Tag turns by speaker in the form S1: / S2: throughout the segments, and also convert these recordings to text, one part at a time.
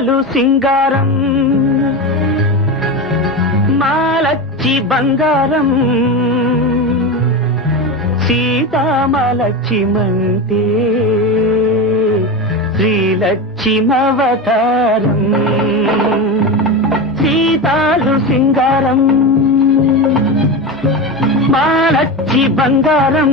S1: సింగారం మాలచ్చి బంగారం సీతామలక్ష్మంతే శ్రీలక్ష్మవతారం సీతాలు సింగారం మాలచ్చి బంగారం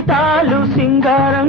S1: కాగితాలు సింగారం